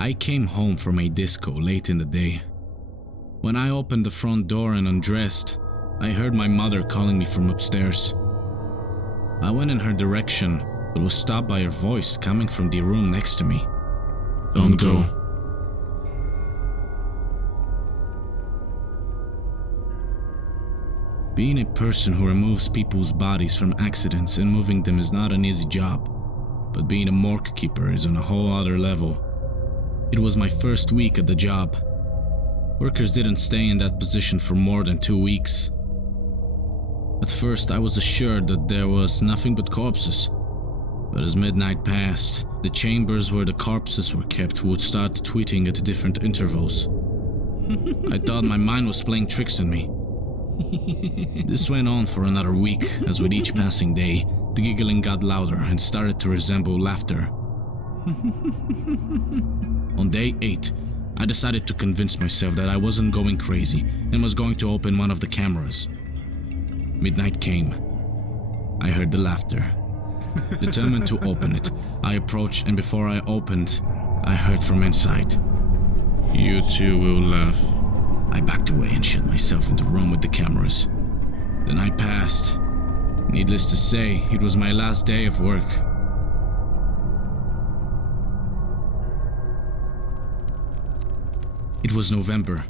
I came home from a disco late in the day. When I opened the front door and undressed, I heard my mother calling me from upstairs. I went in her direction, but was stopped by her voice coming from the room next to me. "Don't go." Being a person who removes people's bodies from accidents and moving them is not an easy job, but being a morgue keeper is on a whole other level. It was my first week at the job. Workers didn't stay in that position for more than 2 weeks. At first, I was assured that there was nothing but corpses, but as midnight passed, the chambers where the corpses were kept would start tweeting at different intervals. I thought my mind was playing tricks on me. This went on for another week, as with each passing day, the giggling got louder and started to resemble laughter. On day 8, I decided to convince myself that I wasn't going crazy and was going to open one of the cameras. Midnight came. I heard the laughter. Determined to open it, I approached, and before I opened, I heard from inside, "You too will laugh." I backed away and shut myself in the room with the cameras. The night passed. Needless to say, it was my last day of work. It was November.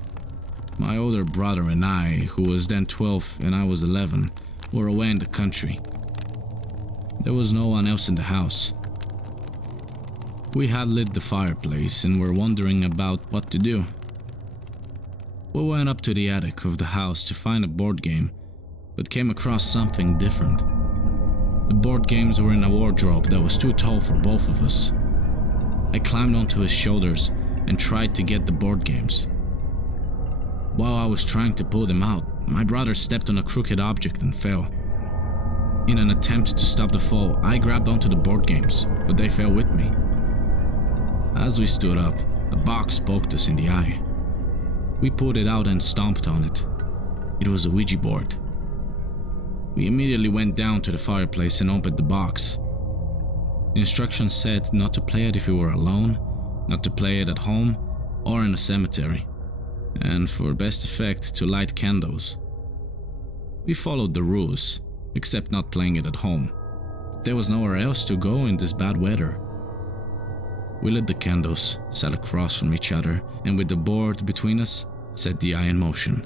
My older brother and I, who was then 12 and I was 11, were away in the country. There was no one else in the house. We had lit the fireplace and were wondering about what to do. We went up to the attic of the house to find a board game, but came across something different. The board games were in a wardrobe that was too tall for both of us. I climbed onto his shoulders and tried to get the board games. While I was trying to pull them out, my brother stepped on a crooked object and fell. In an attempt to stop the fall, I grabbed onto the board games, but they fell with me. As we stood up, a box poked us in the eye. We pulled it out and stomped on it. It was a Ouija board. We immediately went down to the fireplace and opened the box. The instructions said not to play it if you were alone, not to play it at home or in a cemetery, and for best effect to light candles. We followed the rules, except not playing it at home. There was nowhere else to go in this bad weather. We lit the candles, sat across from each other, and with the board between us, set the eye in motion.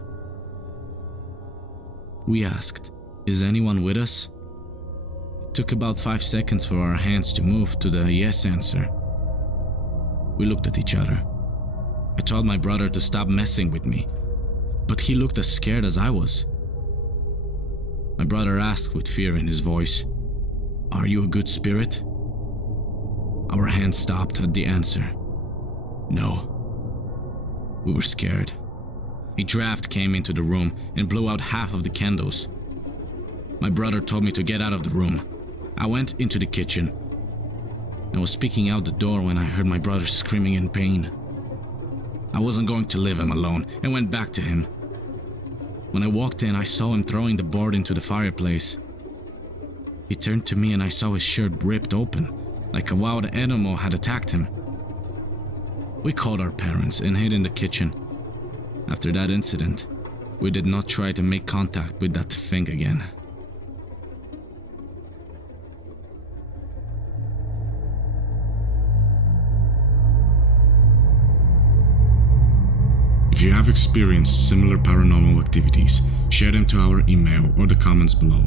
We asked, "Is anyone with us?" It took about 5 seconds for our hands to move to the yes answer. We looked at each other. I told my brother to stop messing with me, but he looked as scared as I was. My brother asked with fear in his voice, "Are you a good spirit?" Our hands stopped at the answer. No. We were scared. A draft came into the room and blew out half of the candles. My brother told me to get out of the room. I went into the kitchen. I was speaking out the door when I heard my brother screaming in pain. I wasn't going to leave him alone and went back to him. When I walked in, I saw him throwing the board into the fireplace. He turned to me and I saw his shirt ripped open, like a wild animal had attacked him. We called our parents and hid in the kitchen. After that incident, we did not try to make contact with that thing again. If you have experienced similar paranormal activities, share them to our email or the comments below.